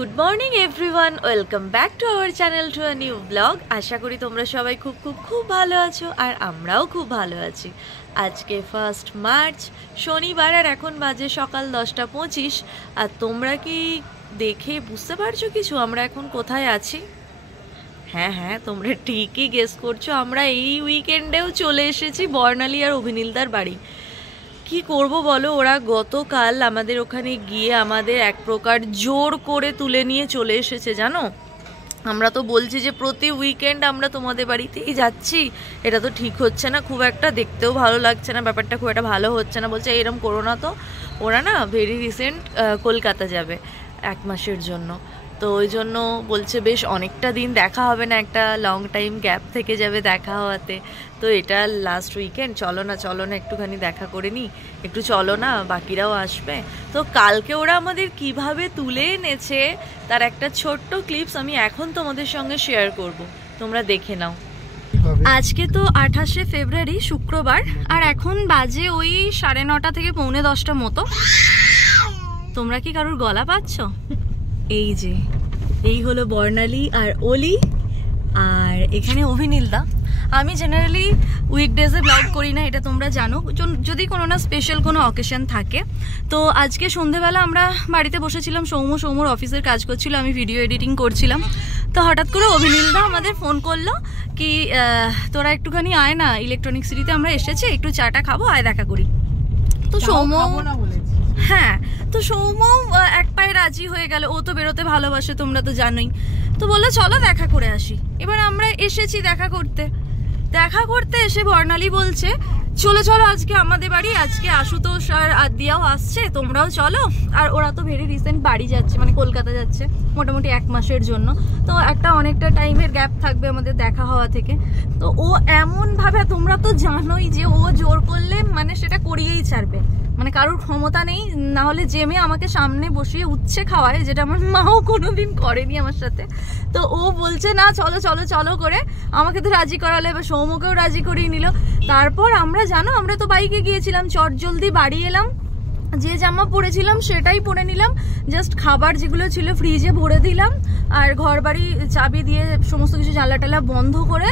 Good morning everyone, welcome back to our channel to a new blog. আশা করি তোমরা সবাই খুব খুব খুব ভালো আছো, আর আমরাও খুব ভালো আছি। আজকে 1 মার্চ শনিবার, আর এখন বাজে সকাল 10:25। আর তোমরা কি দেখে বুঝতে পারছো কিছু আমরা এখন কোথায় আছি? হ্যাঁ হ্যাঁ, তোমরা ঠিকই গেস করছো, আমরা এই উইকেন্ডেও চলে এসেছি বর্ণালী আর অভিনীলদার বাড়ি। কি করব বলো, ওরা গতকাল আমাদের ওখানে গিয়ে আমাদের এক প্রকার জোর করে তুলে নিয়ে চলে এসেছে জানো। আমরা তো বলছি যে প্রতি উইকেন্ড আমরা তোমাদের বাড়িতেই যাচ্ছি, এটা তো ঠিক হচ্ছে না, খুব একটা দেখতেও ভালো লাগছে না, ব্যাপারটা খুব একটা ভালো হচ্ছে না। বলছে এরম করো না তো। ওরা না ভেরি রিসেন্ট কলকাতা যাবে 1 মাসের জন্য, তো ওই জন্য বলছে বেশ অনেকটা দিন দেখা হবে না, একটা লং টাইম গ্যাপ থেকে যাবে দেখা হওয়াতে। তো এটা লাস্ট উইকেন্ড, চলো না একটুখানি দেখা করে নিই, একটু চলো না, বাকিরাও আসবে। তো কালকে ওরা আমাদের কিভাবে তুলে এনেছে তার একটা ছোট্ট ক্লিপস আমি এখন তোমাদের সঙ্গে শেয়ার করব, তোমরা দেখে নাও। আজকে তো 28শে ফেব্রুয়ারি শুক্রবার, আর এখন বাজে ওই 9:30 থেকে 9:45 মতো। তোমরা কি কারোর গলা পাচ্ছ? এই যে এই হলো বর্ণালী আর অলি, আর এখানে অভিনীলদা। আমি জেনারেলি উইকডেজে ব্লগ করি না, এটা তোমরা জানো, যদি কোনো না স্পেশাল কোনো অকেশন থাকে। তো আজকে সন্ধেবেলা আমরা বাড়িতে বসেছিলাম, সৌম্যর অফিসের কাজ করছিল, আমি ভিডিও এডিটিং করছিলাম। তো হঠাৎ করে অভিনীলদা আমাদের ফোন করলো কি তোরা একটুখানি আয় না, ইলেকট্রনিক সিটিতে আমরা এসেছি, একটু চাটা খাবো, আয় দেখা করি। তো সৌম্য, হ্যাঁ, তো সৌম্য এক পায়ে রাজি হয়ে গেল, ও তো বেরোতে ভালোবাসে তোমরা তো জানোই। তো বললো চলো দেখা করে আসি। এবার আমরা এসেছি দেখা করতে এসে বর্ণালী বলছে চলো আজকে আমাদের বাড়ি, আজকে আশুতোষ আর আদিয়াও আসছে, তোমরাও চলো। আর ওরা তো ভেরি রিসেন্ট বাড়ি যাচ্ছে, মানে কলকাতা যাচ্ছে মোটামুটি 1 মাসের জন্য, তো অনেকটা টাইমের গ্যাপ থাকবে আমাদের দেখা হওয়া থেকে। তো ও এমনভাবে, তোমরা তো জানোই যে ও জোর করলে মানে সেটা করিয়েই ছাড়বে, মানে কারোর ক্ষমতা নেই, না হলে যে মেয়ে আমাকে সামনে বসিয়ে উচ্ছে খাওয়ায়, যেটা আমার মাও কোনোদিন করেনি আমার সাথে। তো ও বলছে না চলো করে আমাকে তো রাজি করালো, এবার সৌম্যকেও রাজি করিয়ে নিল। তারপর আমরা জানো, আমরা তো বাইকে গিয়েছিলাম, চটজলদি বাড়ি এলাম, যে জামা পরেছিলাম সেটাই পরে নিলাম, জাস্ট খাবার যেগুলো ছিল ফ্রিজে ভরে দিলাম, আর ঘর বাড়ি চাবি দিয়ে সমস্ত কিছু জানলা বন্ধ করে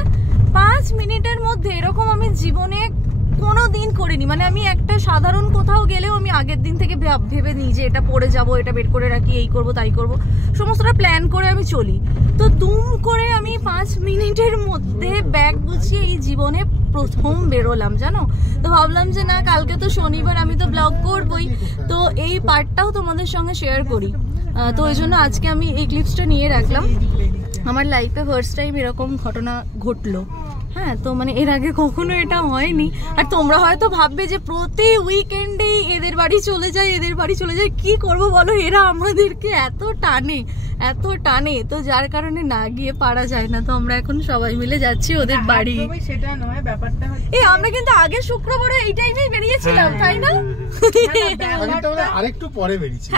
5 মিনিটের মধ্যে, এরকম আমি জীবনে কোনো দিন করিনি। মানে আমি একটা সাধারণ কোথাও গেলেও আমি আগের দিন থেকে ভেবে নিই যে এটা পরে যাব, এটা বের করে রাখি, এই করব তাই করব, সমস্তটা প্ল্যান করে আমি চলি। তো দুম করে আমি 5 মিনিটের মধ্যে ব্যাগ গুছিয়ে এই জীবনে প্রথম বেরোলাম জানো। তো ভাবলাম যে না, কালকে তো শনিবার, আমি তো ব্লগ করবই, তো এই পার্টটাও তোমাদের সঙ্গে শেয়ার করি। তো ওই জন্য আজকে আমি এই ক্লিপসটা নিয়ে রাখলাম। আমার লাইফে ফার্স্ট টাইম এরকম ঘটনা ঘটলো। হ্যাঁ, তো মানে এর আগে কখনো এটা হয়নি। আর তোমরা হয়তো ভাববে যে প্রতি উইকেন্ডে এদের বাড়ি চলে যায়, কি করব বলো, এরা আমাদেরকে এত টানে, তো যার কারণে না গিয়ে পারা যায় না। তো আমরা এখন সবাই মিলে যাচ্ছি ওদের বাড়ি। সেটা নয়, ব্যাপারটা আমরা কিন্তু আগের শুক্রবারে এই টাইমেই বেরিয়েছিলাম, তাই না? আরেকটু পরে বেরিয়েছি,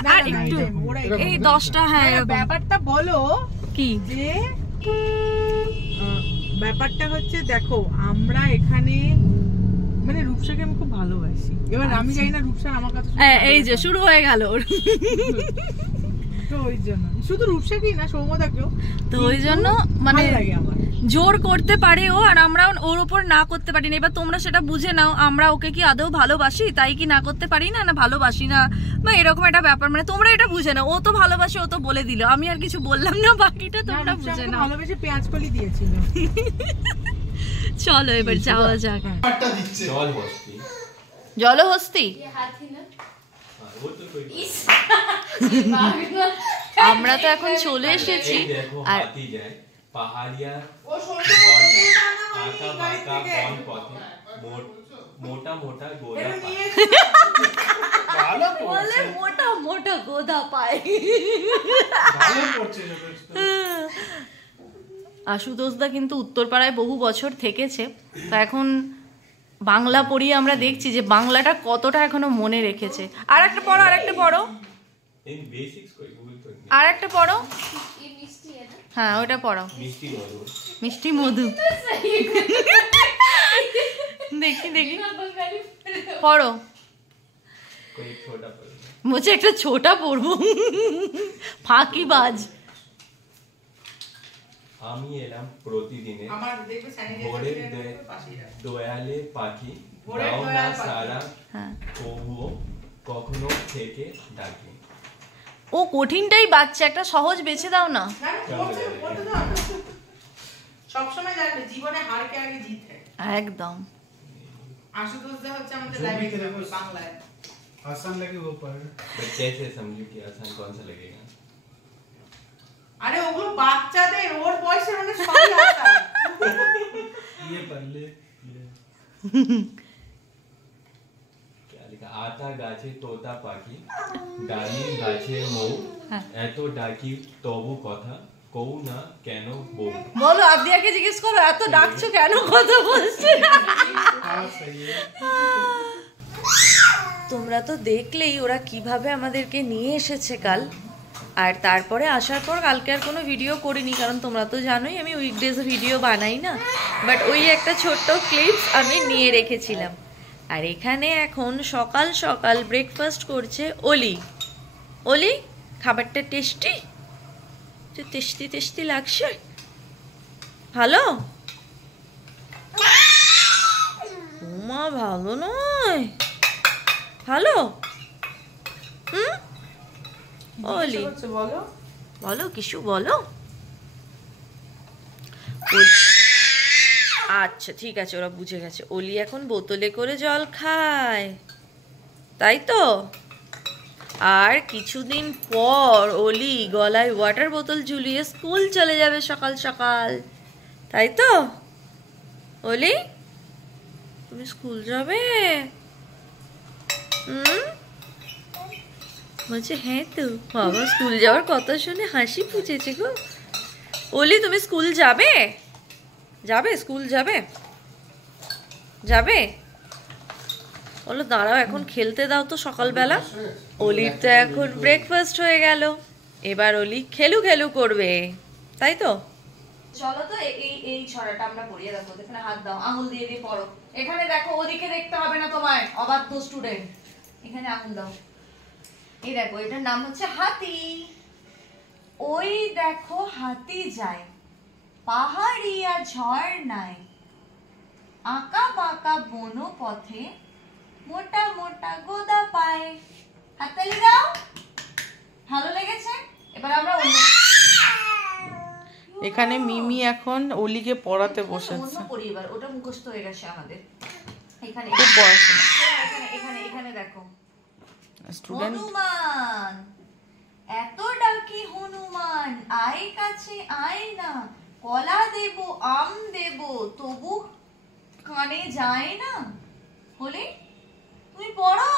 এই 10টা। হ্যাঁ, ব্যাপারটা বলো কি যে ব্যাপারটা হচ্ছে, দেখো আমরা এখানে মানে রূপসাকে আমি খুব ভালোবাসি। এবার আমি জানি না রূপসার আমার কাছে, এই যে শুরু হয়ে গেল। তো ওই জন্য শুধু রূপসাকেই না, সৌম্যদাকেও, তো ওই জন্য মানে জোর করতে পারে ও, আর আমরা ওর উপর না করতে পারি না। এবার তোমরা সেটা বুঝে নাও, আমরা ওকে কি আদৌ ভালোবাসি তাই কি না করতে পারি না, না ভালোবাসি না, বা এরকম একটা ব্যাপার। মানে তোমরা এটা বুঝে নাও, ও তো ভালোবাসে, ও তো বলে দিল, আমি আর কিছু বললাম না, বাকিটা তোমরা বুঝে নাও। ভালোবেসে পেঁয়াজ কলি দিয়েছিল। চলো এবার যাওয়া যাক। জলহস্তি আমরা তো এখন চলে এসেছি, আর মোটা মোটা গোদা পায়। আশুতোষদা কিন্তু উত্তরপাড়ায় বহু বছর থেকেছে, তো এখন বাংলা পড়িয়ে আমরা দেখছি যে বাংলাটা কতটা এখনো মনে রেখেছে। আর একটা পড়ো হ্যাঁ, ওটা পড়ো, মিষ্টি মধু। দেখি পড়ো। বলছে একটা ছোটা পরবো, ফাঁকিবাজ। আমি এলাম প্রতিদিনে ভোরের দয়ালে পাখি, দাও না সারা তবুও কখনো থেকে ডাকি। ও কঠিনটাই বাচ্চা, একটা সহজ বেছে দাও না। সবসময় জানবে জীবনে হারকে আগে জিত হয়। একদম। আশুতোষ দা হচ্ছে আমাদের লাইব্রেরি বাংলায়। आसान लगे वो पढ़। बट कैसे समझूं कि आसान कौन सा लगेगा? আরে ওগুলো বাচ্চাদের, ওর বয়সের অনেক সবই আসান। ये पढ़ ले। क्या लिखा? आता गाছে তোতা পাখি, ডালিম গাছে মৌ, এত ডাকি তবু কথা কও না কেন বউ। বলো, আদিয়াকে জিজ্ঞেস করো এত ডাকছো কেন, কথা বলছে। हाँ सही है। তোমরা তো দেখলেই ওরা কিভাবে আমাদেরকে নিয়ে এসেছে কাল। আর তারপরে আসার পর কালকে আর কোনো ভিডিও করিনি, কারণ তোমরা তো জানোই আমি উইকডেজে ভিডিও বানাই না। বাট ওই একটা ছোট্ট ক্লিপস আমি নিয়ে রেখেছিলাম। আর এখানে এখন সকাল সকাল ব্রেকফাস্ট করছে অলি। অলি, খাবারটা টেস্টি? তো টেস্টি টেস্টি লাগছে? ভালো? মা ভালো নয়, ভালো? হুম, অলি বলো বলো, কিছু বলো। আচ্ছা ঠিক আছে, ওরা বুঝে গেছে। অলি এখন বোতলে করে জল খায়, তাই তো? আর কিছুদিন পর অলি গলায় ওয়াটার বোতল ঝুলিয়ে স্কুল চলে যাবে সকাল সকাল, তাই তো? অলি, তুমি স্কুল যাবে? বলছে হ্যাঁ তো। বাবা স্কুল যাওয়ার কথা শুনে হাসি পুচেছে গো। অলি, তুমি স্কুল যাবে? যাবে স্কুল যাবে? যাবে? বলো দাঁড়াও, এখন খেলতে দাও তো সকালবেলা। অলির তো এখন ব্রেকফাস্ট হয়ে গেল, এবার অলি খেলু খেলু করবে, তাই তো? চলো তো এই ছড়াটা আমরা পড়িয়ে দেখো। এখানে হাত দাও, আঙুল দিয়ে দিয়ে পড়ো। এখানে দেখো, ওদিকে দেখতে হবে না তোমায়, অবাধ্য স্টুডেন্ট। এখানে আঙুল দাও। এই দেখো, এটার নাম হচ্ছে হাতি। ওই দেখো হাতি যায় পাহাড়ি আর ঝর্ণায়, আঁকা বাঁকা বনো পথে, মোটা মোটা গোদা পায়। হাততালি দাও, ভালো লেগেছে? এবার আমরা অন্য এখানে মিমি এখন অলিকে পড়াতে বসেছে। অন্য পড়ি এবার, ওটা মুখস্থ হয়ে গেছে আমাদের। এখানে খুব পড়াশোনা। এখানে এখানে এখানে দেখো, স্টুডেন্ট। হনুমান, এত ডাকি হনুমান, আয় কাছে আয় না, কলা দেব আম দেব তবু কানে যায় না। বলি তুমি পড়ো।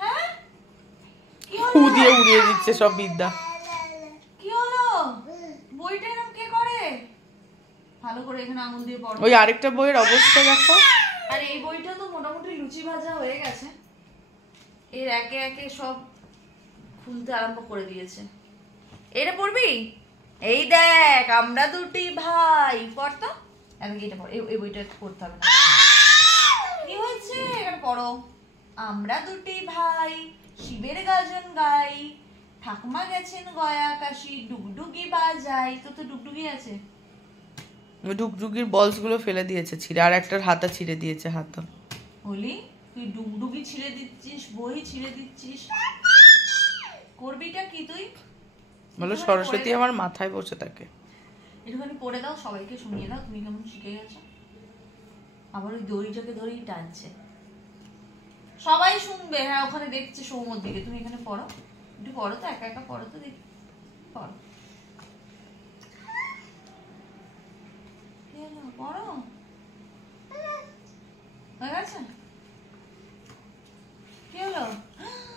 হ্যাঁ, কি হলো? ফু দিয়ে উড়িয়ে দিচ্ছে সব বিদ্যা। কি হলো? বইটা এরকম কে করে? ভালো করে এখানে আঙুল দিয়ে পড়ো। ওই আরেকটা বইয়ের অবস্থা দেখো। আর এই বইটা তো মোটামুটি লুচি ভাজা হয়ে গেছে, এর একে একে সব খুলতে আরম্ভ করে দিয়েছে। এটা পড়বি? এই দেখ, আমরা দুটি ভাই। পড় তো, এটা পড়। এই বইটা পড়তে হবে না। কি হয়েছে? এখানে পড়ো। আমরা দুটি ভাই শিবের গাজন গাই, ঠাকুমা গেছেন গয়া কাশি, ডুগডুগি বাজাই। তো ডুগডুগি আছে। ডুগডুগির বলস গুলো ফেলে দিয়েছে ছিঁড়ে, আর একটার হাতা ছিঁড়ে দিয়েছে হাতা। বলি তুই ডুগডুগি ছিঁড়ে দিচ্ছিস, বই ছিঁড়ে দিচ্ছিস, করবিটা কি তুই? বলো সরস্বতী আমার মাথায় বসে থাকে। একটুখানি পড়ে দাও, সবাইকে শুনিয়ে দাও তুমি কেমন শিখে গেছো। আবার ওই দড়িটাকে ধরেই টানছে, সবাই শুনবে। হ্যাঁ, ওখানে দেখছে সৌমর দিকে। তুমি এখানে পড়ো, একটু পড়ো তো, একা একা পড়ো তো, দেখি পড়ো। পড়ো, হয়ে গেছে? কি হলো?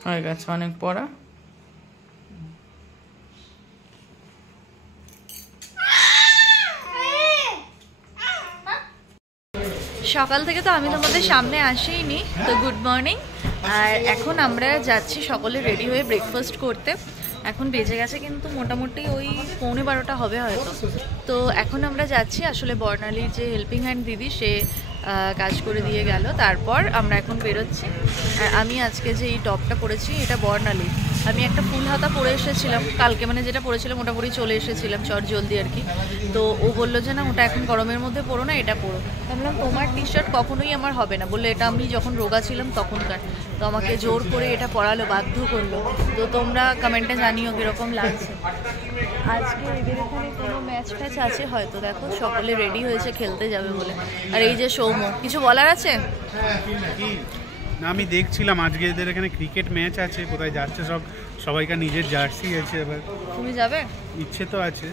হয়ে গেছে অনেক পড়া। সকাল থেকে তো আমি তোমাদের সামনে আসিনি, তো গুড মর্নিং। আর এখন আমরা যাচ্ছি সকলে রেডি হয়ে ব্রেকফাস্ট করতে। এখন বেজে গেছে কিন্তু মোটামুটি ওই 11:15 হবে হয়তো। তো এখন আমরা যাচ্ছি, আসলে বর্ণালীর যে হেল্পিং হ্যান্ড দিদি, সে কাজ করে দিয়ে গেল। তারপর আমরা এখন বেরোচ্ছি। আর আমি আজকে যে এই টপটা পরেছি এটা বর্ণালী। আমি একটা ফুল হাতা পরে এসেছিলাম কালকে, মানে যেটা পরেছিলাম ওটা পরেই চলে এসেছিলাম চট জলদি আর কি। তো ও বললো যে না ওটা এখন গরমের মধ্যে পরো না, এটা পরো। বললাম তোমার টি শার্ট কখনোই আমার হবে না, বললো এটা আমি যখন রোগা ছিলাম তখনকার। তো আমাকে জোর করে এটা পরালো, বাধ্য করলো। তো তোমরা কমেন্টে জানিও কীরকম লাগছে। আজকে এদের এখানে কোনো ম্যাচ ট্যাচ আছে হয়তো, দেখো সকলে রেডি হয়েছে খেলতে যাবে বলে। আর এই যে সৌম্য, কিছু বলার আছে? না আমি দেখছিলাম আজকে এদের এখানে ক্রিকেট ম্যাচ আছে, কোথায় যাচ্ছে সবাইকার নিজের জার্সি আছে, এবার তুমি যাবে? ইচ্ছে তো আছে।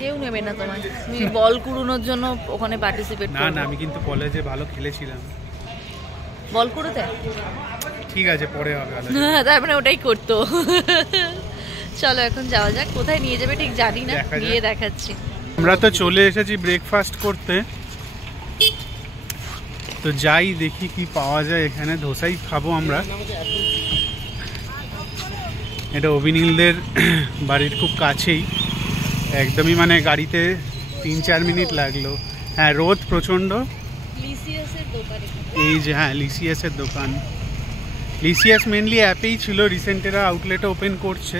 কেউ নেবে না তোমায়, তুমি বল কুড়োনোর জন্য ওখানে পার্টিসিপেট না না আমি কিন্তু কলেজে ভালো খেলেছিলাম। বল কুড়োতে? ঠিক আছে পরে হবে। তার মানে ওটাই করতো। চলো এখন যাওয়া যাক, কোথায় নিয়ে যাবে ঠিক জানি না, গিয়ে দেখাচ্ছি। আমরা তো চলে এসেছি ব্রেকফাস্ট করতে, তো যাই দেখি কি পাওয়া যায় এখানে। ধোসাই খাবো আমরা। এটা অভিনীলদের বাড়ির খুব কাছেই, একদমই মানে গাড়িতে 3-4 মিনিট লাগলো। হ্যাঁ রোদ প্রচণ্ড। এই যে হ্যাঁ লিসিয়াসের দোকান। লিসিয়াস মেনলি অ্যাপেই ছিল, রিসেন্টেরা আউটলেটে ওপেন করছে।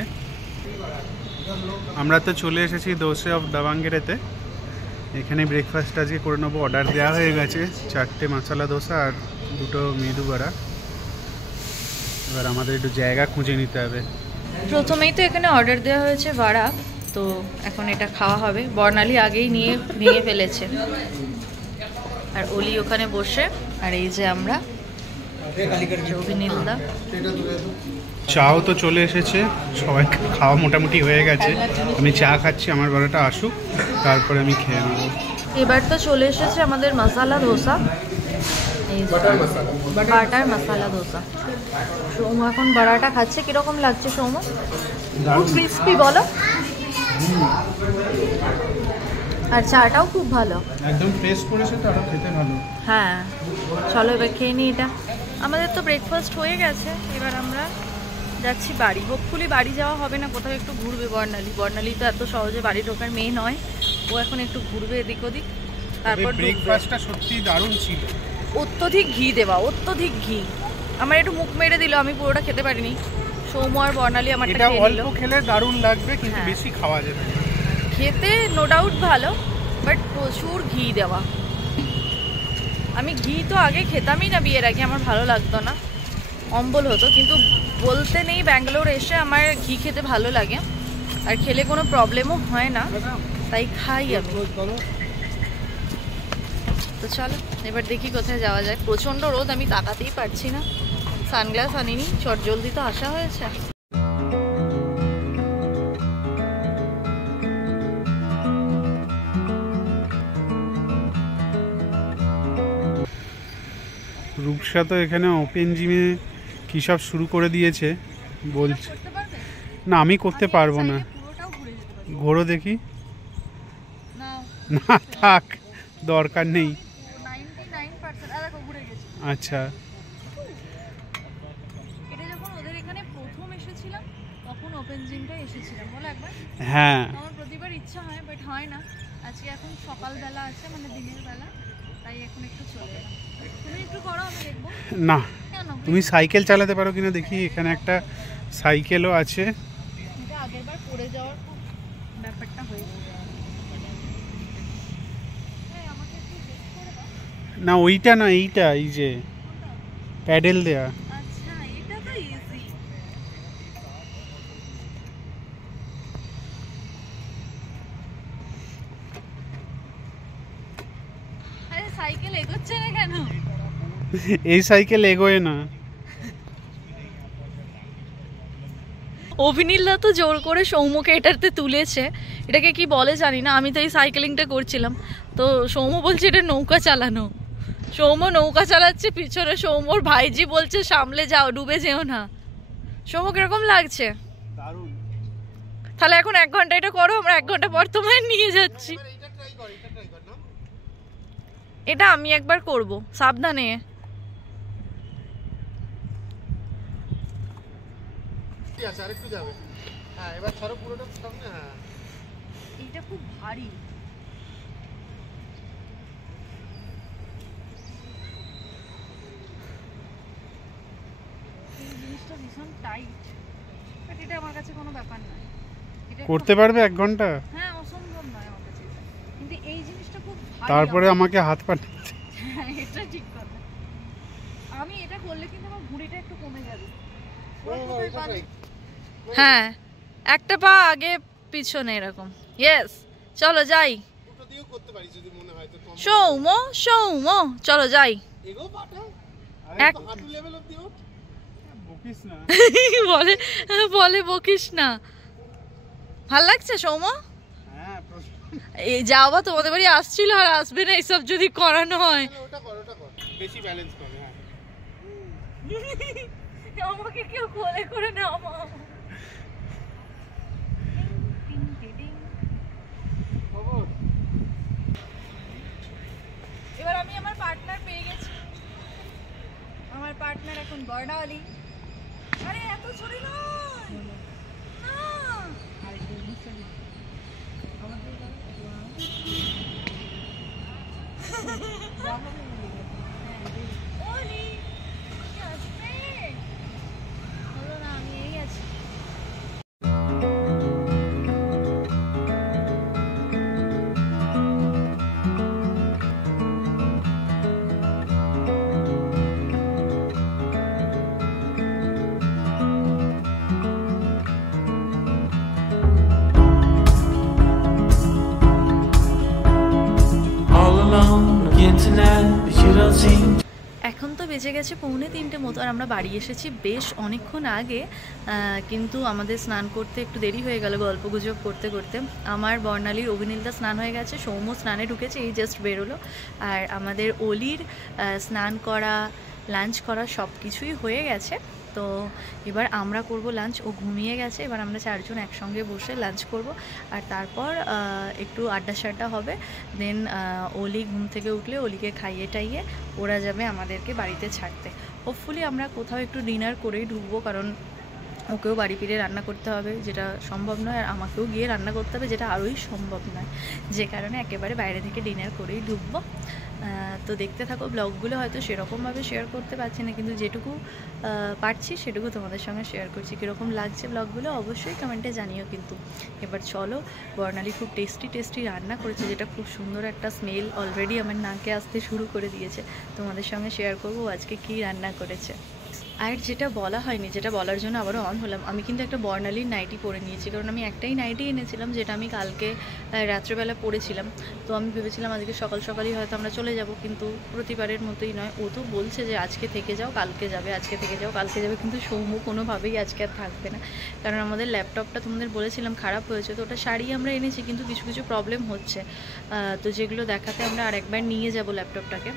আমরা তো চলে এসেছি দোসে অফ দাবাঙ্গেরেতে। এখানে ব্রেকফাস্ট আজকে করে নেবো। অর্ডার দেওয়া হয়ে গেছে 4টে মশলা দোসা আর 2টো মেদু বড়া। এবার আমাদের একটু জায়গা খুঁজে নিতে হবে। প্রথমেই তো এখানে অর্ডার দেওয়া হয়েছে ভাড়া, তো এখন এটা খাওয়া হবে। বর্ণালী আগেই নিয়ে ভেঙে ফেলেছে, আর অলি ওখানে বসে। আর এই যে আমরা অভিনীলদা। চাও তো চলে এসেছে, সবাই খাওয়া মোটামুটি হয়ে গেছে। আমি চা খাচ্ছি, আমার বড়াটা আসুক তারপরে আমি খেয়ে নেবো। এবার তো চলে এসেছে আমাদের মশালা ধোসা, বাটার মশালা ধোসা। সৌম্য এখন বড়াটা খাচ্ছে। কিরকম লাগছে সৌম্য? খুব ক্রিস্পি বলো। আর চাটাও খুব ভালো, একদম ফ্রেশ করেছে তো, আরো খেতে ভালো। হ্যাঁ চলো এবার খেয়ে নিই এটা। আমাদের তো ব্রেকফাস্ট হয়ে গেছে, এবার আমরা যাচ্ছি বাড়ি। হোপফুলি বাড়ি যাওয়া হবে না, কোথাও একটু ঘুরবে বর্ণালী তো এত সহজে বাড়ি ঢোকার মেয়ে নয়, ও এখন একটু ঘুরবে এদিক ওদিক, তারপর ব্রেকফাস্টটা সত্যি দারুণ ছিল। অত্যধিক ঘি দেওয়া, অত্যধিক ঘি। আমার একটু মুখ মেরে দিল, আমি পুরোটা খেতে পারিনি। সৌম্য আর বর্ণালী আমারটা খেয়ে নিল। অল্প খেলে দারুণ লাগবে, কিন্তু বেশি খাওয়া যাবে না। খেতে নো ডাউট ভালো, বাট প্রচুর ঘি দেওয়া। আমি ঘি তো আগে খেতামই না বিয়ের আগে, আমার ভালো লাগতো না, অম্বল হতো। কিন্তু বলতে নেই ব্যাঙ্গালোর এসে আমার ঘি খেতে ভালো লাগে, আর খেলে কোনো প্রবলেমও হয় না, তাই খাই আমি। তো চলো এবার দেখি কোথায় যাওয়া যায়। প্রচণ্ড রোদ, আমি তাকাতেই পারছি না। সানগ্লাস আনিনি, চট জলদি তো আসা হয়েছে। রূপসা তো এখানে ওপেন জিমে কী সব শুরু করে দিয়েছে বলছে। না আমি করতে পারবো না। ঘোরো দেখি। না থাক, দরকার নেই। আচ্ছা এটা যখন ওদের এখানে প্রথম এসেছিলাম তখন ওপেন জিমটা এসেছিলাম বলো একবার। হ্যাঁ আমার প্রতিবার ইচ্ছা হয়, বাট হয় না। আজকে এখন সকালবেলা আছে, মানে দিনের বেলা, তাই এখন একটু চলে এলাম। তুমি একটু করো, আমি দেখবো। না কেন? তুমি সাইকেল চালাতে পারো কিনা দেখি। এখানে একটা সাইকেলও আছে। এটা আগেরবার পড়ে যাওয়ার খুব ব্যাপারটা হয়েছে। আমাকে একটু হেল্প করে দাও। না ওইটা না, এইটা, এই যে প্যাডেল দেয়া। আচ্ছা এটা তো ইজি। আরে সাইকেল এগোচ্ছে না কেন? এই সাইকেল এগোয় না। অভিনীলদা তো জোর করে সৌম্যকে এটাতে তুলেছে, এটাকে কি বলে জানি না। আমি তো এই সাইকেলিংটা করছিলাম, তো সৌম্য বলছে এটা নৌকা চালানো। সৌম্য নৌকা চালাচ্ছে, পিছনে সৌম্যর ভাইজি বলছে সামলে যাও, ডুবে যেও না। সৌম্য কিরকম লাগছে? তাহলে এখন 1 ঘন্টা এটা করো, আমরা 1 ঘন্টা পর তোমায় নিয়ে যাচ্ছি। এটা আমি একবার করব, সাবধানে। এটা খুব ভারী। ভীষণ টাইট, বাট এটা আমার কাছে কোনো ব্যাপার নয়। এটা করতে পারবে 1 ঘন্টা? হ্যাঁ, অসম্ভব নয় আমার কাছে এটা। কিন্তু এই জিনিসটা খুব ভারী। তারপরে আমাকে হাত পাঠাচ্ছে। হ্যাঁ, এটা ঠিক কথা। আমি এটা করলে কিন্তু আমার ভুঁড়িটা একটু কমে যাবে। হ্যাঁ, একটা পা আগে পিছনে এরকম। ইয়েস, চলো যাই। সৌম্য সৌম্য চলো যাই। এক বকিস না। বলে বলে বকিস না। ভাল লাগছে সৌম্য? হ্যাঁ, এই যাওয়া তোমাদের বাড়ি আসছিল আর আসবে না এইসব যদি করানো হয়। ওটা কর। বেশি ব্যালেন্স পাবে। হ্যাঁ, আমাকে কেউ কোলে করে নামাও। এবার আমি আমার পার্টনার পেয়ে গেছি। আমার পার্টনার এখন বর্ণালী। আরে এত ছড়ি নয় না। ওলি কি আসবে? বলো না, আমি এই আছি। All alone again tonight, but you don't seem এখন তো বেজে গেছে 2:45 মতো, আর আমরা বাড়ি এসেছি বেশ অনেকক্ষণ আগে। কিন্তু আমাদের স্নান করতে একটু দেরি হয়ে গেল গল্প গুজব করতে করতে। আমার বর্ণালীর অভিনীলদা স্নান হয়ে গেছে, সৌম্য স্নানে ঢুকেছে, এই জাস্ট বেরোলো। আর আমাদের অলির স্নান করা, লাঞ্চ করা সব কিছুই হয়ে গেছে। তো এবার আমরা করব লাঞ্চ। ও ঘুমিয়ে গেছে, এবার আমরা 4 জন একসঙ্গে বসে লাঞ্চ করব। আর তারপর একটু আড্ডা হবে। দেন অলি ঘুম থেকে উঠলে অলিকে খাইয়ে টাইয়ে ওরা যাবে আমাদেরকে বাড়িতে ছাড়তে। হোপফুলি আমরা কোথাও একটু ডিনার করেই ঢুকবো, কারণ ওকেও বাড়ি ফিরে রান্না করতে হবে, যেটা সম্ভব নয়, আর আমাকেও গিয়ে রান্না করতে হবে, যেটা আরোই সম্ভব নয়। যে কারণে একেবারে বাইরে থেকে ডিনার করেই ঢুকবো। তো দেখতে থাকো ব্লগগুলো। হয়তো সেরকমভাবে শেয়ার করতে পারছি না, কিন্তু যেটুকু পারছি সেটুকু তোমাদের সঙ্গে শেয়ার করছি। কীরকম লাগছে ব্লগগুলো অবশ্যই কমেন্টে জানিও কিন্তু। এবার চলো, বর্ণালী খুব টেস্টি রান্না করেছে, যেটা খুব সুন্দর একটা স্মেল অলরেডি আমার নাকে আসতে শুরু করে দিয়েছে। তোমাদের সঙ্গে শেয়ার করবো আজকে কী রান্না করেছে। আর যেটা বলা হয়নি, যেটা বলার জন্য আবারও অন হলাম, আমি কিন্তু একটা বর্ণালীর নাইটি পরে নিয়েছি, কারণ আমি একটাই নাইটি এনেছিলাম, যেটা আমি কালকে রাত্রেবেলা পরেছিলাম। তো আমি ভেবেছিলাম আজকে সকালই হয়তো আমরা চলে যাব, কিন্তু প্রতিবারের মতোই নয়। ও তো বলছে যে আজকে থেকে যাও কালকে যাবে, আজকে থেকে যাও কালকে যাবে, কিন্তু সৌম্য কোনোভাবেই আজকে আর থাকবে না। কারণ আমাদের ল্যাপটপটা তোমাদের বলেছিলাম খারাপ হয়েছে, তো ওটা শাড়ি আমরা এনেছি, কিন্তু কিছু প্রবলেম হচ্ছে। তো যেগুলো দেখাতে আমরা আরেকবার নিয়ে যাব ল্যাপটপটাকে,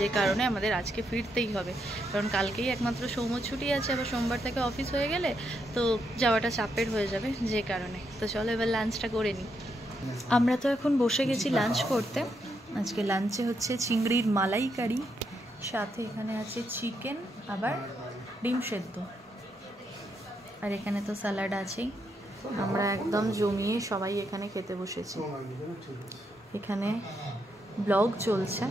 যে কারণে আমাদের আজকে ফিরতেই হবে, কারণ কালকেই একমাত্র সৌম্য ছুটি আছে, আবার সোমবার থেকে অফিস হয়ে গেলে তো যাওয়াটা চাপের হয়ে যাবে, যে কারণে। তো চলো এবার লাঞ্চটা করে নিই। আমরা তো এখন বসে গেছি লাঞ্চ করতে। আজকে লাঞ্চে হচ্ছে চিংড়ির মালাইকারি, সাথে এখানে আছে চিকেন, আবার ডিম সেদ্ধ, আর এখানে তো স্যালাড আছেই। আমরা একদম জমিয়ে সবাই এখানে খেতে বসেছি। এখানে ব্লগ চলছে।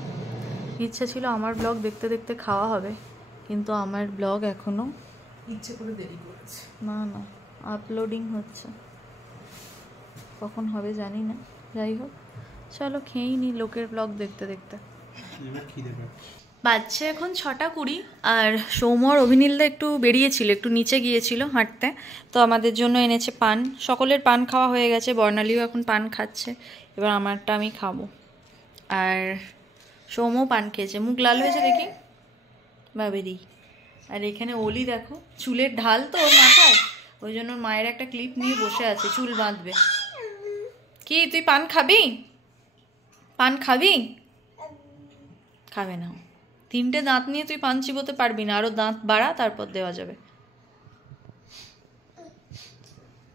ইচ্ছা ছিল আমার ব্লগ দেখতে দেখতে খাওয়া হবে, কিন্তু আমার ব্লগ এখনও ইচ্ছে করে দেরি করেছে। না আপলোডিং হচ্ছে, কখন হবে জানি না। যাই হোক, চলো খেয়েই নি লোকের ব্লগ দেখতে দেখতে। বাজছে এখন 6:20, আর সৌম্যর অভিনীলদা একটু বেরিয়েছিল, একটু নিচে গিয়েছিল হাঁটতে, তো আমাদের জন্য এনেছে পান। সকলের পান খাওয়া হয়ে গেছে, বর্ণালীও এখন পান খাচ্ছে, এবার আমারটা আমি খাবো। আর সৌম্য পান খেয়েছে, মুখ লাল হয়েছে দেখি বাবেরি। আর এখানে অলি দেখো, চুলের ঢাল তো ওর মাথায়, ওই জন্য মায়ের একটা ক্লিপ নিয়ে বসে আছে, চুল বাঁধবে। কি তুই পান খাবি? পান খাবি? খাবে না। 3টে দাঁত নিয়ে তুই পান চিবোতে পারবি না, আরো দাঁত বাড়া, তারপর দেওয়া যাবে।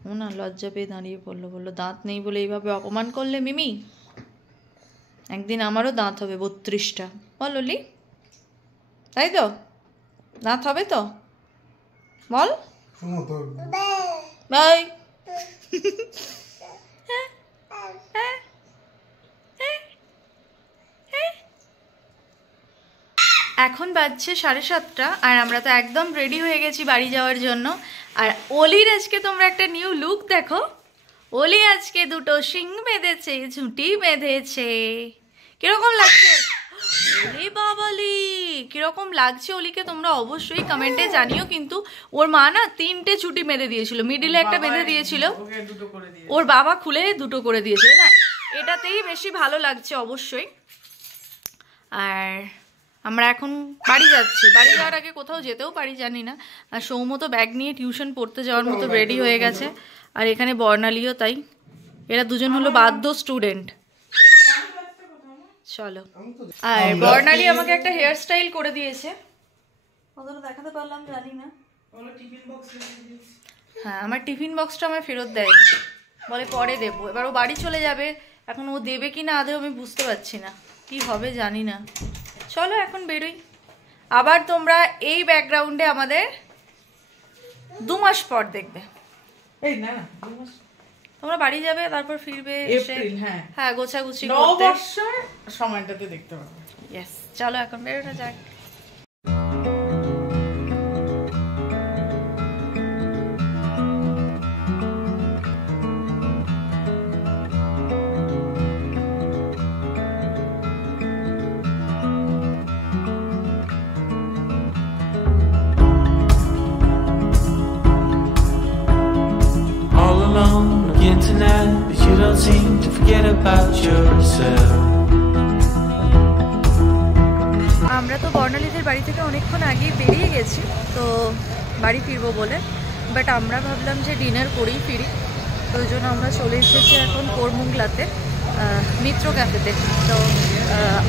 ও না লজ্জা পেয়ে দাঁড়িয়ে পড়লো, বললো দাঁত নেই বলে এইভাবে অপমান করলে মিমি, একদিন আমারও দাঁত হবে 32টা। বল অলি, তাই তো? দাঁত হবে তো? বল বাই। এখন বাজছে 7:30 আর আমরা তো একদম রেডি হয়ে গেছি বাড়ি যাওয়ার জন্য। আর অলির আজকে তোমরা একটা নিউ লুক দেখো। অলি আজকে দুটো শিং বেঁধেছে, ঝুঁটি বেঁধেছে। কিরকম লাগছে ওলি বাবালি? কিরকম লাগছে অলিকে তোমরা অবশ্যই কমেন্টে জানিও। কিন্তু ওর মা না 3টে ছুটি বেঁধে দিয়েছিল, মিডিলে একটা বেঁধে দিয়েছিল, ওর বাবা খুলে 2টো করে দিয়েছে না। এটাতেই বেশি ভালো লাগছে অবশ্যই। আর আমরা এখন বাড়ি যাচ্ছি। বাড়ি যাওয়ার আগে কোথাও যেতেও পারি জানি না। আর সৌম্য তো ব্যাগ নিয়ে টিউশন পড়তে যাওয়ার মতো রেডি হয়ে গেছে। আর এখানে বর্ণালীও তাই। এরা দুজন হলো বাধ্য স্টুডেন্ট। চলো। আর বর্ণালী আমাকে একটা হেয়ার স্টাইল করে দিয়েছে, কতটা দেখাতে পারলাম জানি না। হ্যাঁ, আমার টিফিন বক্সটা আমায় ফেরত দেয়, বলে পরে দেবো। এবার ও বাড়ি চলে যাবে, এখন ও দেবে কি না আদৌ আমি বুঝতে পারছি না, কি হবে জানি না। চলো এখন বেরোই। আবার তোমরা এই ব্যাকগ্রাউন্ডে আমাদের 2 মাস পর দেখবে। এই না তোমরা বাড়ি যাবে, তারপর ফিরবে এসে এপ্রিল, হ্যাঁ গোছাগুছি করতে নববর্ষের সময়টাতে দেখতে পাবে। ইয়েস, চলো এখন বেরোনো যাক। But you don't seem to forget about yourself. আমরা তো বর্ণালীদের বাড়ি থেকে অনেকক্ষণ আগেই বেরিয়ে গেছি তো বাড়ি ফিরবো বলে, বাট আমরা ভাবলাম যে ডিনার করেই ফিরি। তো ওই জন্য আমরা চলে এসেছি এখন কোরমুংলাতে মিত্র ক্যাফেতে। তো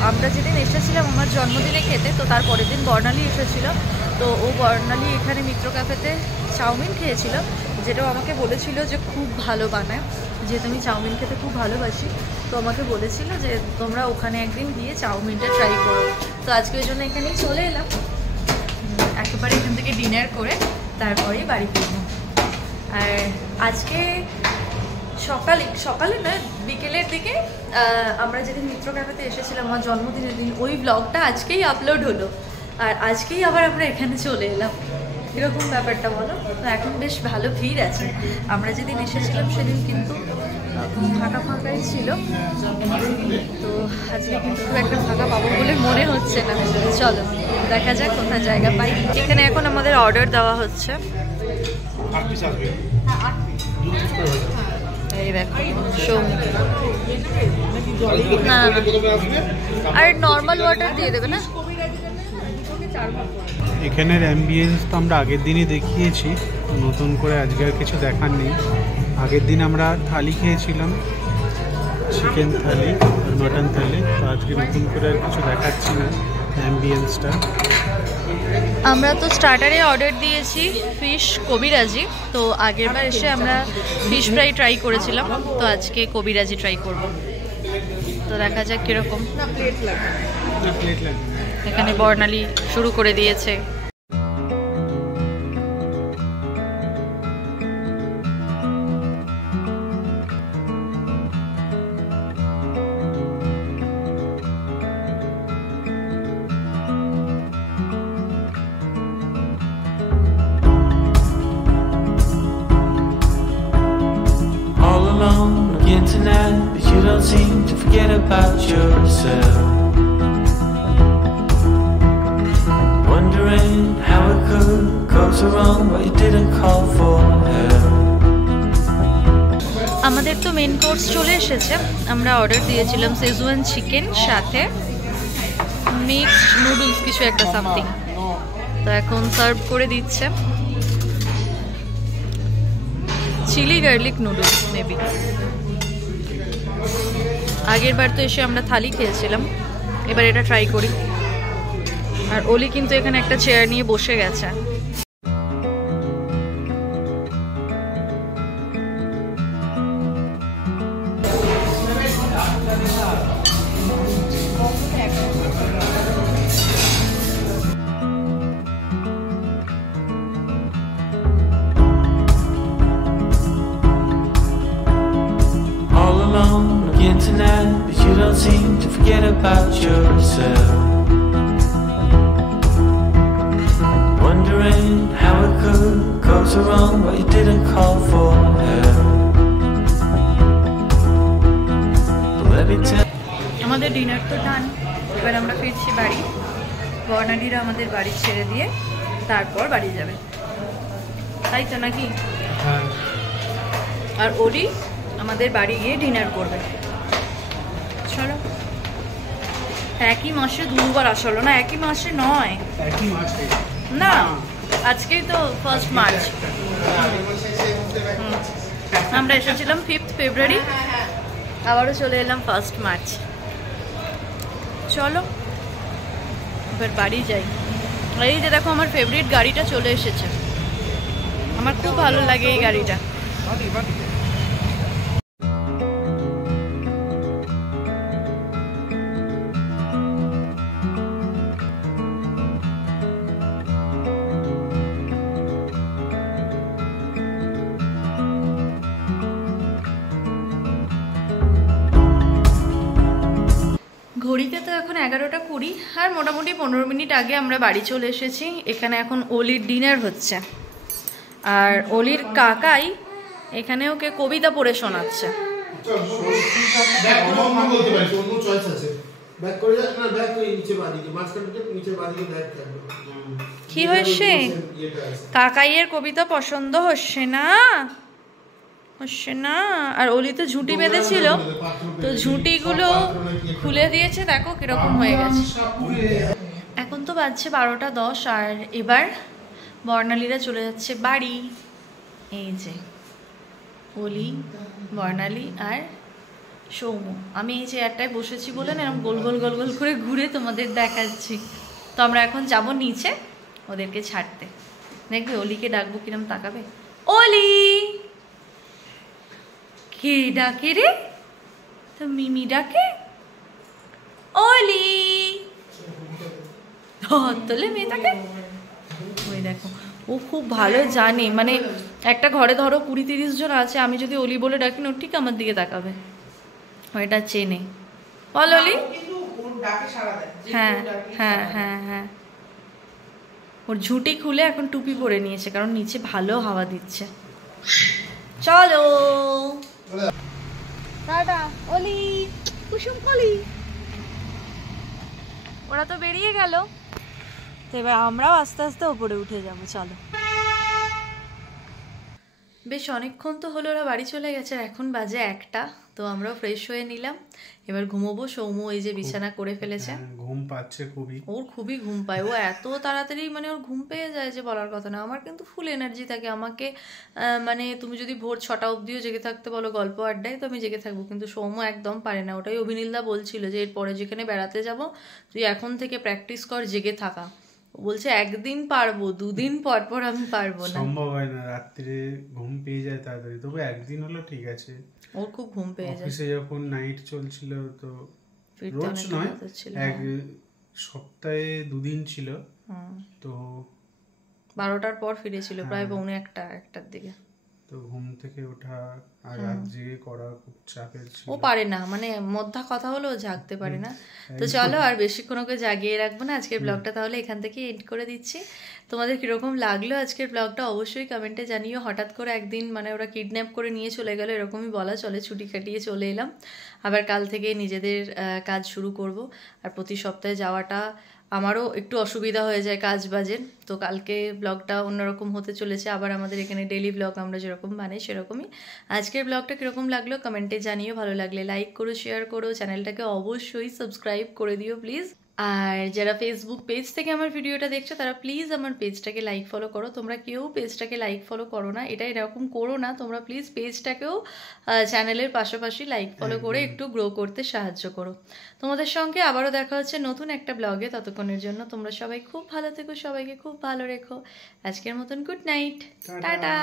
আমরা যেদিন এসেছিলাম আমার জন্মদিনে খেতে, তো তার পরের দিন বর্ণালী এসেছিলো। তো ও বর্ণালী এখানে মিত্র ক্যাফেতে চাউমিন খেয়েছিল, যেটাও আমাকে বলেছিল যে খুব ভালো বানায়, যেহেতু আমি চাউমিন খেতে খুব ভালোবাসি। তো আমাকে বলেছিল যে তোমরা ওখানে একদিন গিয়ে চাউমিনটা ট্রাই করো। তো আজকে ওই জন্য এখানেই চলে এলাম, একেবারে এখান থেকে ডিনার করে তারপরেই বাড়ি ফিরবো। আর আজকে সকালে নয় বিকেলের দিকে আমরা যেদিন মিত্র ক্যাফেতে এসেছিলাম আমার জন্মদিনের দিন, ওই ব্লগটা আজকেই আপলোড হলো। আর আজকেই আবার আমরা এখানে চলে এলাম, এরকম ব্যাপারটা বলো। তো এখন বেশ ভালো ভিড় আছে। আমরা যেদিন এসেছিলাম সেদিন কিন্তু ফাঁকা ফাঁকাই ছিল, তো আজকে কিন্তু খুব একটা ফাঁকা পাবো বলে মনে হচ্ছে না। চলো দেখা যাক কোথায় জায়গা পাই। এখানে এখন আমাদের অর্ডার দেওয়া হচ্ছে। এই দেখো না, আর নর্মাল ওয়াটার দিয়ে দেবে না। এখানের অ্যাম্বিয়েন্স তো আমরা আগের দিনই দেখিয়েছি, নতুন করে আজকে আর কিছু দেখার নেই। আগের দিন আমরা থালি খেয়েছিলাম, চিকেন থালি আর মটন থালি। তো আজকে নতুন করে আর কিছু দেখাচ্ছি না অ্যাম্বিয়েন্সটা। আমরা তো স্টার্টারে অর্ডার দিয়েছি ফিশ কবিরাজি। তো আগেরবার এসে আমরা ফিশ ফ্রাই ট্রাই করেছিলাম, তো আজকে কবিরাজি ট্রাই করব। তো দেখা যাক কীরকম। প্লেট লাগবে না, প্লেট লাগবে। এখানে বর্ণালী শুরু করে দিয়েছে। All alone again tonight, but you don't seem to forget about yourself. Wondering how it could go so wrong, but you didn't call for help. আমাদের তো মেন কোর্স চলে এসেছে। আমরা অর্ডার দিয়েছিলাম সেজওয়ান চিকেন সাথে মিক্সড নুডলস কিছু একটা something. তো এখন সার্ভ করে দিচ্ছে চিলি গার্লিক নুডলস মেবি। আগের বার তো এসে আমরা থালি খেয়েছিলাম, এবার এটা ট্রাই করি। আর অলি কিন্তু এখানে একটা চেয়ার নিয়ে বসে গেছে। All alone again tonight, but you don't seem to forget about yourself. close to run, but you didn't call for help. But let me tell আমাদের ডিনার তো ডান, এবার আমরা ফিরছি বাড়ি। বর্ণালীরা আমাদের বাড়ি ছেড়ে দিয়ে তারপর বাড়ি যাবে, তাই তো নাকি? আর ওলি আমাদের বাড়ি গিয়ে ডিনার করবে। চলো, একই মাসে দুবার আসলো না, একই মাসে নয় না, আজকেই তো 1 মার্চ। আমরা এসেছিলাম 5 ফেব্রুয়ারি, আবারও চলে এলাম 1 মার্চ। চলো এবার বাড়ি যাই। এই যে দেখো আমার ফেভারিট গাড়িটা চলে এসেছে, আমার খুব ভালো লাগে এই গাড়িটা। ঘড়িতে তো এখন 11টা 20, আর মোটামুটি 15 মিনিট আগে আমরা বাড়ি চলে এসেছি। এখানে এখন অলির ডিনার হচ্ছে, আর অলির কাকাই এখানে ওকে কবিতা পড়ে শোনাচ্ছে। কি হয়েছে? কাকাইয়ের কবিতা পছন্দ হচ্ছে না? হচ্ছে না। আর অলি তো ঝুঁটি বেঁধেছিল, তো ঝুঁটিগুলো খুলে দিয়েছে, দেখো কিরকম হয়ে গেছে। এখন তো বাজছে 12টা 10, আর এবার বর্ণালীরা চলে যাচ্ছে বাড়ি। এই যে অলি, বর্ণালী আর সৌম্য। আমি এই চেয়ারটায় বসেছি বলে না এরকম গোল গোল গোল গোল করে ঘুরে তোমাদের দেখাচ্ছি। তো আমরা এখন যাব নিচে ওদেরকে ছাড়তে। দেখবে অলিকে ডাকবো কিরম তাকাবে। অলি, কে ডাকে রে? তো মিমি ডাকে। অলি, তোলে মেয়েটাকে। ওই দেখো, ও খুব ভালো জানে, মানে একটা ঘরে ধরো 20-30 জন আছে, আমি যদি অলি বলে ডাকি না ঠিক আমার দিকে তাকাবে, ওইটা চেনে। বল অলি। হ্যাঁ হ্যাঁ হ্যাঁ হ্যাঁ, ওর ঝুঁটি খুলে এখন টুপি পরে নিয়েছে, কারণ নিচে ভালো হাওয়া দিচ্ছে। চলো টাটা অলি, কুসুম কলি। ওরা তো বেরিয়ে গেল, তো এবার আমরাও আস্তে আস্তে ওপরে উঠে যাবো। চলো, বেশ অনেকক্ষণ তো হলো ওরা বাড়ি চলে গেছে, আর এখন বাজে 1টা। তো আমরাও ফ্রেশ হয়ে নিলাম, এবার ঘুমোবো। সৌম্য এই যে বিছানা করে ফেলেছে, ঘুম পাচ্ছে খুবই, ওর খুবই ঘুম পায়, ও এত তাড়াতাড়ি মানে ওর ঘুম পেয়ে যায় যে বলার কথা না। আমার কিন্তু ফুল এনার্জি থাকে, আমাকে মানে তুমি যদি ভোর 6টা অবধিও জেগে থাকতে বলো গল্প আড্ডায়, তো আমি জেগে থাকবো, কিন্তু সৌম্য একদম পারে না। ওটাই অভিনীলদা বলছিল যে এরপরে যেখানে বেড়াতে যাব তুই এখন থেকে প্র্যাকটিস কর জেগে থাকা। বলছে একদিন পারবো, 2 দিন পর পর আমি পারবো না, সম্ভব হয় না, রাত্রে ঘুম পেয়ে যায় তাড়াতাড়ি। তবে একদিন হলো ঠিক আছে, ওর খুব ঘুম পেয়ে যায়। অফিসে যখন নাইট চলছিল, তো রোজ নয়, এক সপ্তাহে 2 দিন ছিল, তো 12টার পর ফিরেছিল, প্রায় 1:45-1টার দিকে। তো ঘুম থেকে ওঠা আর রাত জেগে করা খুব চাপের ছিল। ও পারে না, মানে মধ্যা কথা হলো ও জাগতে পারে না। তো চলো আর বেশিক্ষণ ওকে জাগিয়ে রাখবো না, আজকের ব্লগটা তাহলে এখান থেকে এন্ড করে দিচ্ছি। তোমাদের কিরকম লাগলো আজকের ব্লগটা অবশ্যই কমেন্টে জানিও। হঠাৎ করে একদিন মানে ওরা কিডন্যাপ করে নিয়ে চলে গেল, এরকমই বলা চলে, ছুটি কাটিয়ে চলে এলাম। আবার কাল থেকে নিজেদের কাজ শুরু করব। আর প্রতি সপ্তাহে যাওয়াটা আমারও একটু অসুবিধা হয়ে যায় কাজ বাজে, তো কালকে ব্লগটা অন্যরকম হতে চলেছে। আবার আমাদের এখানে ডেলি ব্লগ আমরা যেরকম বানাই সেরকমই। আজকের ব্লগটা কীরকম লাগলো কমেন্টে জানিও, ভালো লাগলে লাইক করো, শেয়ার করো, চ্যানেলটাকে অবশ্যই সাবস্ক্রাইব করে দিও প্লিজ। আর যারা ফেসবুক পেজ থেকে আমার ভিডিওটা দেখছো তারা প্লিজ আমার পেজটাকে লাইক ফলো করো। তোমরা কেউ পেজটাকে লাইক ফলো করো না, এটা এরকম করো না, তোমরা প্লিজ পেজটাকেও চ্যানেলের পাশাপাশি লাইক ফলো করে একটু গ্রো করতে সাহায্য করো। তোমাদের সঙ্গে আবারও দেখা হচ্ছে নতুন একটা ব্লগে, ততক্ষণের জন্য তোমরা সবাই খুব ভালো থেকো, সবাইকে খুব ভালো রেখো। আজকের মতন গুড নাইট, টাটা।